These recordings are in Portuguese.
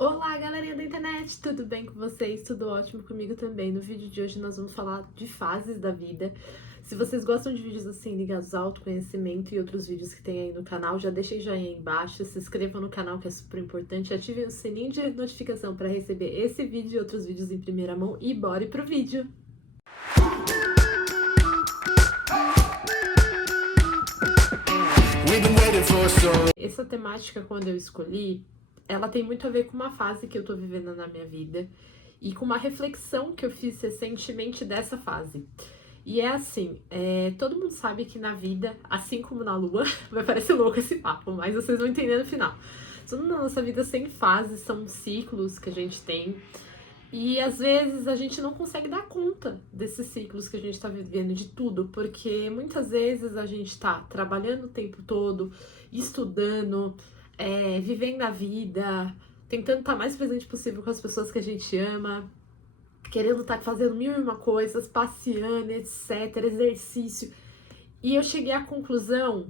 Olá, galerinha da internet, tudo bem com vocês? Tudo ótimo comigo também. No vídeo de hoje nós vamos falar de fases da vida. Se vocês gostam de vídeos assim ligados ao autoconhecimento e outros vídeos que tem aí no canal, já deixem joinha aí embaixo, se inscrevam no canal que é super importante, ativem o sininho de notificação para receber esse vídeo e outros vídeos em primeira mão e bora pro vídeo! Essa temática, quando eu escolhi, ela tem muito a ver com uma fase que eu tô vivendo na minha vida e com uma reflexão que eu fiz recentemente dessa fase. E é assim, todo mundo sabe que na vida, assim como na lua, vai parecer louco esse papo, mas vocês vão entender no final. Tudo na nossa vida tem fases, são ciclos que a gente tem. E às vezes a gente não consegue dar conta desses ciclos que a gente tá vivendo, de tudo, porque muitas vezes a gente tá trabalhando o tempo todo, estudando, vivendo a vida, tentando estar mais presente possível com as pessoas que a gente ama, querendo estar fazendo mil e uma coisas, passeando, etc, exercício. E eu cheguei à conclusão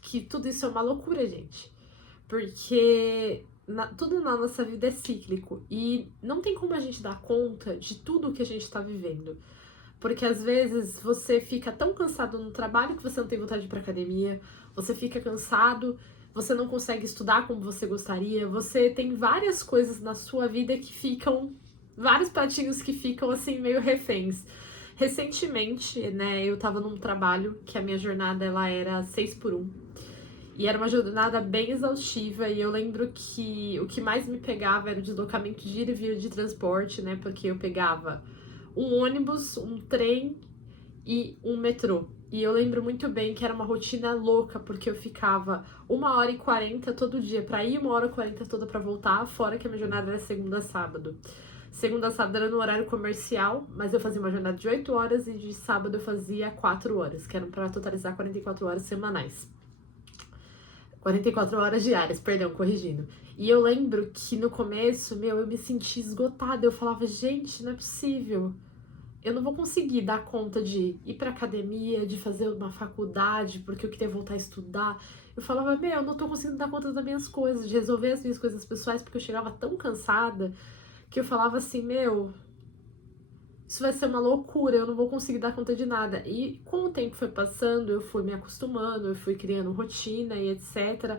que tudo isso é uma loucura, gente. Porque tudo na nossa vida é cíclico e não tem como a gente dar conta de tudo que a gente tá vivendo. Porque às vezes você fica tão cansado no trabalho que você não tem vontade de ir pra academia, você fica cansado, você não consegue estudar como você gostaria, você tem várias coisas na sua vida que ficam, vários pratinhos que ficam assim meio reféns. Recentemente, né, eu tava num trabalho que a minha jornada ela era 6x1. E era uma jornada bem exaustiva, e eu lembro que o que mais me pegava era o deslocamento de ir e vir de transporte, né? Porque eu pegava um ônibus, um trem e um metrô. E eu lembro muito bem que era uma rotina louca, porque eu ficava 1h40 todo dia pra ir, 1h40 toda pra voltar, fora que a minha jornada era segunda a sábado. Segunda a sábado era no horário comercial, mas eu fazia uma jornada de 8 horas e de sábado eu fazia 4 horas, que eram pra totalizar 44 horas semanais. 44 horas diárias, perdão, corrigindo. E eu lembro que no começo, eu me senti esgotada. Eu falava, gente, não é possível. Eu não vou conseguir dar conta de ir pra academia, de fazer uma faculdade, porque eu queria voltar a estudar. Eu falava, eu não tô conseguindo dar conta das minhas coisas, de resolver as minhas coisas pessoais, porque eu chegava tão cansada que eu falava assim, isso vai ser uma loucura, eu não vou conseguir dar conta de nada. E com o tempo foi passando, eu fui me acostumando, eu fui criando rotina e etc.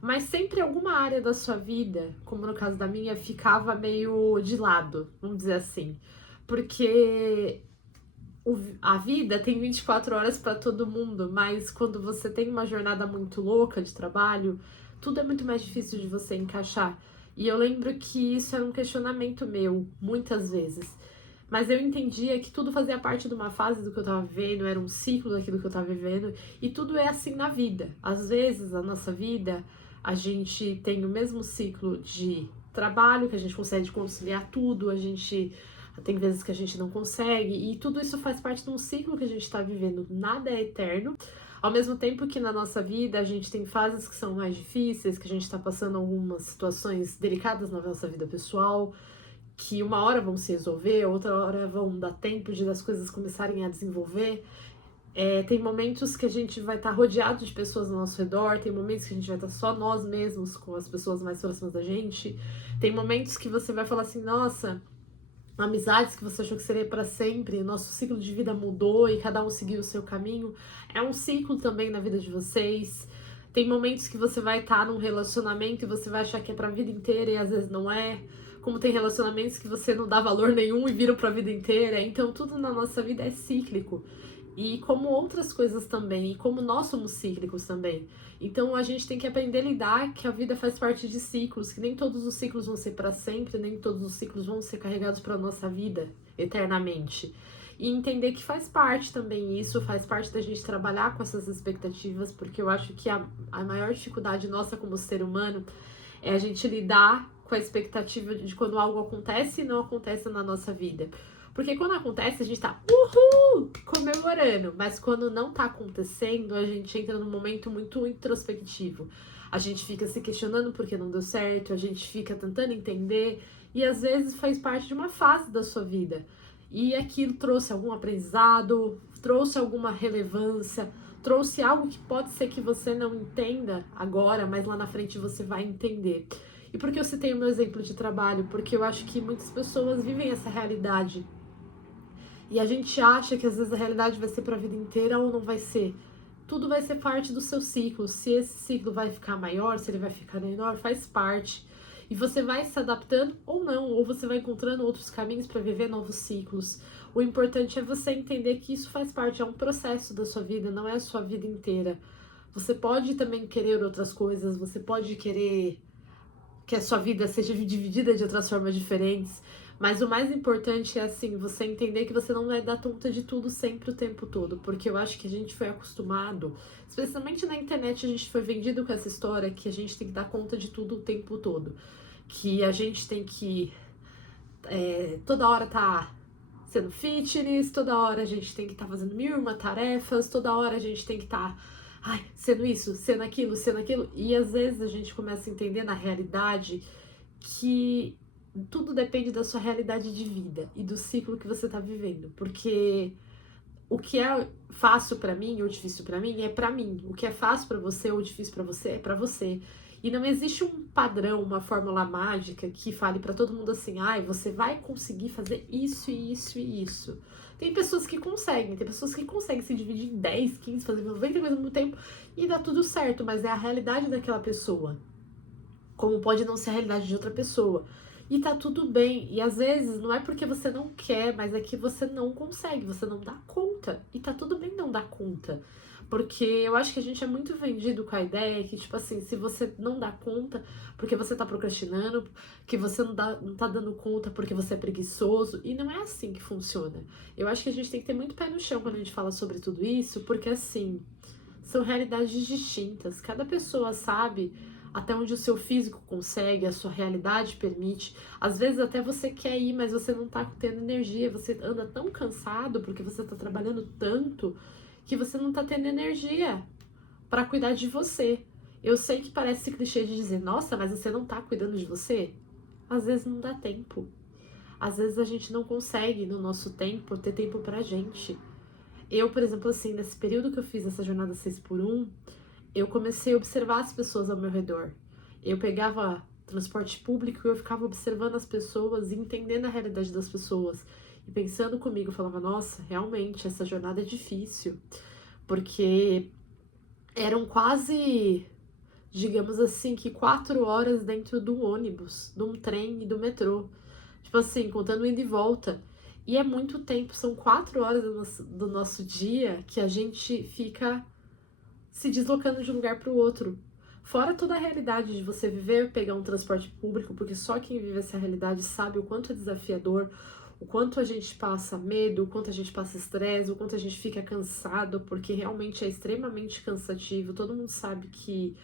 Mas sempre alguma área da sua vida, como no caso da minha, ficava meio de lado, vamos dizer assim. Porque a vida tem 24 horas para todo mundo, mas quando você tem uma jornada muito louca de trabalho, tudo é muito mais difícil de você encaixar. E eu lembro que isso era um questionamento meu, muitas vezes. Mas eu entendia que tudo fazia parte de uma fase do que eu tava vivendo, era um ciclo daquilo que eu tava vivendo, e tudo é assim na vida. Às vezes, na nossa vida, a gente tem o mesmo ciclo de trabalho, que a gente consegue conciliar tudo, a gente tem vezes que a gente não consegue, e tudo isso faz parte de um ciclo que a gente tá vivendo, nada é eterno. Ao mesmo tempo que na nossa vida a gente tem fases que são mais difíceis, que a gente tá passando algumas situações delicadas na nossa vida pessoal, que uma hora vão se resolver, outra hora vão dar tempo de as coisas começarem a desenvolver. Tem momentos que a gente vai estar rodeado de pessoas ao nosso redor, tem momentos que a gente vai estar só nós mesmos, com as pessoas mais próximas da gente. Tem momentos que você vai falar assim, nossa, amizades que você achou que seria para sempre, nosso ciclo de vida mudou e cada um seguiu o seu caminho. É um ciclo também na vida de vocês. Tem momentos que você vai estar num relacionamento e você vai achar que é pra vida inteira e às vezes não é. Como tem relacionamentos que você não dá valor nenhum e viram pra vida inteira. Então tudo na nossa vida é cíclico. E como outras coisas também, e como nós somos cíclicos também. Então a gente tem que aprender a lidar que a vida faz parte de ciclos, que nem todos os ciclos vão ser para sempre, nem todos os ciclos vão ser carregados para nossa vida eternamente. E entender que faz parte também isso, faz parte da gente trabalhar com essas expectativas, porque eu acho que a maior dificuldade nossa como ser humano é a gente lidar com a expectativa de quando algo acontece e não acontece na nossa vida. Porque quando acontece, a gente tá comemorando, mas quando não tá acontecendo, a gente entra num momento muito introspectivo. A gente fica se questionando porque não deu certo, a gente fica tentando entender, e às vezes faz parte de uma fase da sua vida. E aquilo trouxe algum aprendizado, trouxe alguma relevância, trouxe algo que pode ser que você não entenda agora, mas lá na frente você vai entender. E por que eu citei o meu exemplo de trabalho? Porque eu acho que muitas pessoas vivem essa realidade. E a gente acha que às vezes a realidade vai ser para a vida inteira ou não vai ser. Tudo vai ser parte do seu ciclo. Se esse ciclo vai ficar maior, se ele vai ficar menor, faz parte. E você vai se adaptando ou não, ou você vai encontrando outros caminhos para viver novos ciclos. O importante é você entender que isso faz parte, é um processo da sua vida, não é a sua vida inteira. Você pode também querer outras coisas, você pode querer que a sua vida seja dividida de outras formas diferentes, mas o mais importante é assim, você entender que você não vai dar conta de tudo sempre o tempo todo, porque eu acho que a gente foi acostumado, especialmente na internet, a gente foi vendido com essa história que a gente tem que dar conta de tudo o tempo todo, que a gente tem que toda hora tá sendo fitness, toda hora a gente tem que estar fazendo mil e uma tarefas, toda hora a gente tem que estar sendo isso, sendo aquilo, e às vezes a gente começa a entender na realidade que tudo depende da sua realidade de vida e do ciclo que você tá vivendo, porque o que é fácil pra mim ou difícil pra mim é pra mim, o que é fácil pra você ou difícil pra você é pra você. E não existe um padrão, uma fórmula mágica que fale pra todo mundo assim, você vai conseguir fazer isso e isso e isso. Tem pessoas que conseguem, tem pessoas que conseguem se dividir em 10, 15, fazer 90 coisas ao mesmo tempo e dá tudo certo, mas é a realidade daquela pessoa. Como pode não ser a realidade de outra pessoa. E tá tudo bem. E às vezes não é porque você não quer, mas é que você não consegue, você não dá conta. E tá tudo bem não dar conta. Porque eu acho que a gente é muito vendido com a ideia que, tipo assim, se você não dá conta porque você tá procrastinando, que você não tá dando conta porque você é preguiçoso, e não é assim que funciona. Eu acho que a gente tem que ter muito pé no chão quando a gente fala sobre tudo isso, porque assim, são realidades distintas. Cada pessoa sabe até onde o seu físico consegue, a sua realidade permite. Às vezes até você quer ir, mas você não tá tendo energia, você anda tão cansado porque você tá trabalhando tanto que você não tá tendo energia para cuidar de você. Eu sei que parece clichê de dizer, nossa, mas você não tá cuidando de você? Às vezes não dá tempo. Às vezes a gente não consegue, no nosso tempo, ter tempo pra gente. Eu, por exemplo, assim, nesse período que eu fiz essa jornada 6x1, eu comecei a observar as pessoas ao meu redor. Eu pegava transporte público e eu ficava observando as pessoas e entendendo a realidade das pessoas. E pensando comigo, eu falava, nossa, realmente, essa jornada é difícil. Porque eram quase, digamos assim, que 4 horas dentro do ônibus, de um trem e do metrô. Tipo assim, contando ida e volta. E é muito tempo, são 4 horas do nosso dia que a gente fica se deslocando de um lugar para o outro. Fora toda a realidade de você viver, pegar um transporte público, porque só quem vive essa realidade sabe o quanto é desafiador, o quanto a gente passa medo, o quanto a gente passa estresse, o quanto a gente fica cansado, porque realmente é extremamente cansativo. Todo mundo sabe que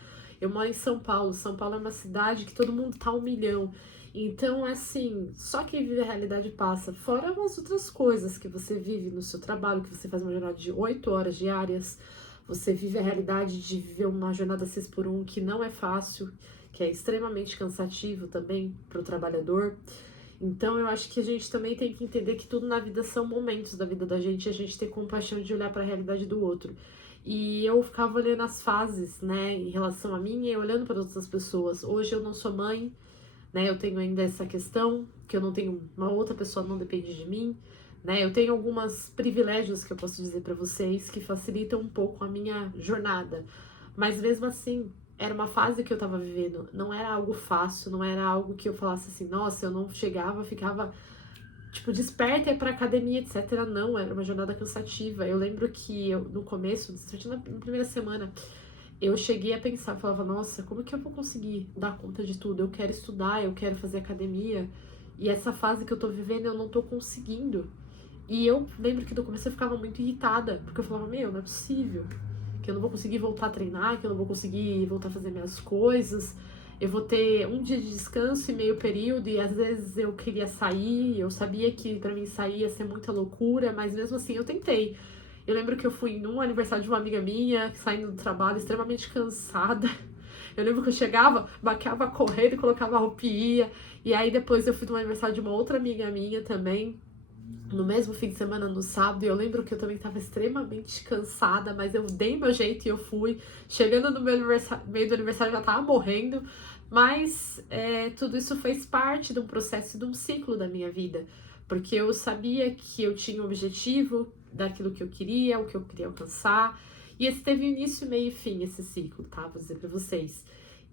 eu moro em São Paulo. São Paulo é uma cidade que todo mundo tá 1 milhão. Então, assim, só quem vive a realidade passa. Fora as outras coisas que você vive no seu trabalho, que você faz uma jornada de 8 horas diárias. Você vive a realidade de viver uma jornada 6x1 que não é fácil, que é extremamente cansativo também para o trabalhador. Então eu acho que a gente também tem que entender que tudo na vida são momentos da vida da gente, e a gente ter compaixão de olhar para a realidade do outro. E eu ficava olhando as fases, né, em relação a mim e olhando para outras pessoas. Hoje eu não sou mãe, né, eu tenho ainda essa questão, que eu não tenho, uma outra pessoa não depende de mim, né, eu tenho alguns privilégios que eu posso dizer para vocês que facilitam um pouco a minha jornada, mas mesmo assim, era uma fase que eu tava vivendo, não era algo fácil, não era algo que eu falasse assim, nossa, eu não chegava, ficava, tipo, desperta e ir pra academia, etc. Não, era uma jornada cansativa. Eu lembro que eu, no começo, na primeira semana, eu cheguei a pensar, falava, nossa, como que eu vou conseguir dar conta de tudo? Eu quero estudar, eu quero fazer academia, e essa fase que eu tô vivendo eu não tô conseguindo. E eu lembro que no começo eu ficava muito irritada, porque eu falava, meu, não é possível, que eu não vou conseguir voltar a treinar, que eu não vou conseguir voltar a fazer minhas coisas, eu vou ter um dia de descanso e meio período, e às vezes eu queria sair, eu sabia que pra mim sair ia ser muita loucura, mas mesmo assim eu tentei. Eu lembro que eu fui num aniversário de uma amiga minha, saindo do trabalho, extremamente cansada. Eu lembro que eu chegava, maquiava correndo e colocava a roupinha, e aí depois eu fui no aniversário de uma outra amiga minha também, no mesmo fim de semana, no sábado, e eu lembro que eu também estava extremamente cansada, mas eu dei meu jeito e eu fui. Chegando no meu aniversário, meio do aniversário, já tava morrendo, Mas tudo isso fez parte de um processo, de um ciclo da minha vida, porque eu sabia que eu tinha um objetivo daquilo que eu queria, o que eu queria alcançar, e esse teve início, meio e fim, esse ciclo, tá? Vou dizer pra vocês.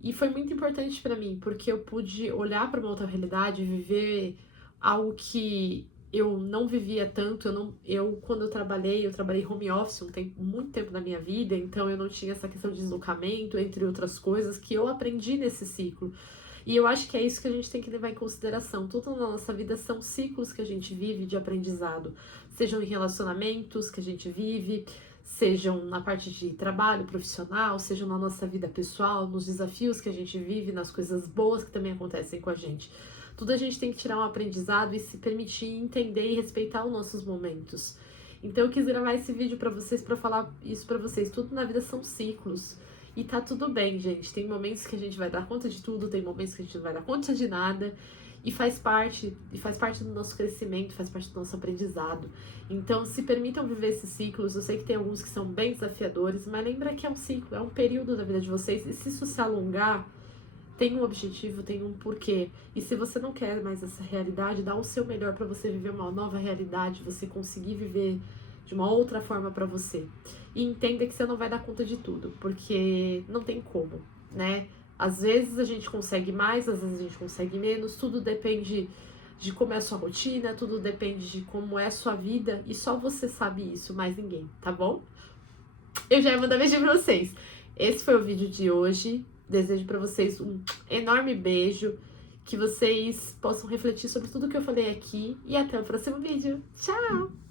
E foi muito importante pra mim, porque eu pude olhar pra uma outra realidade, viver algo que eu não vivia tanto. Quando eu trabalhei home office muito tempo na minha vida, então eu não tinha essa questão de deslocamento, entre outras coisas, que eu aprendi nesse ciclo. E eu acho que é isso que a gente tem que levar em consideração. Tudo na nossa vida são ciclos que a gente vive de aprendizado, sejam em relacionamentos que a gente vive, sejam na parte de trabalho profissional, sejam na nossa vida pessoal, nos desafios que a gente vive, nas coisas boas que também acontecem com a gente. Tudo a gente tem que tirar um aprendizado e se permitir entender e respeitar os nossos momentos. Então eu quis gravar esse vídeo pra vocês, pra falar isso pra vocês. Tudo na vida são ciclos. E tá tudo bem, gente. Tem momentos que a gente vai dar conta de tudo, tem momentos que a gente não vai dar conta de nada. E faz parte do nosso crescimento, faz parte do nosso aprendizado. Então se permitam viver esses ciclos. Eu sei que tem alguns que são bem desafiadores, mas lembra que é um ciclo, é um período da vida de vocês. E se isso se alongar, tem um objetivo, tem um porquê. E se você não quer mais essa realidade, dá o seu melhor para você viver uma nova realidade, você conseguir viver de uma outra forma para você. E entenda que você não vai dar conta de tudo, porque não tem como, né? Às vezes a gente consegue mais, às vezes a gente consegue menos, tudo depende de como é a sua rotina, tudo depende de como é a sua vida, e só você sabe isso, mais ninguém, tá bom? Eu já ia mandar beijo pra vocês. Esse foi o vídeo de hoje. Desejo pra vocês um enorme beijo, que vocês possam refletir sobre tudo que eu falei aqui, e até o próximo vídeo. Tchau!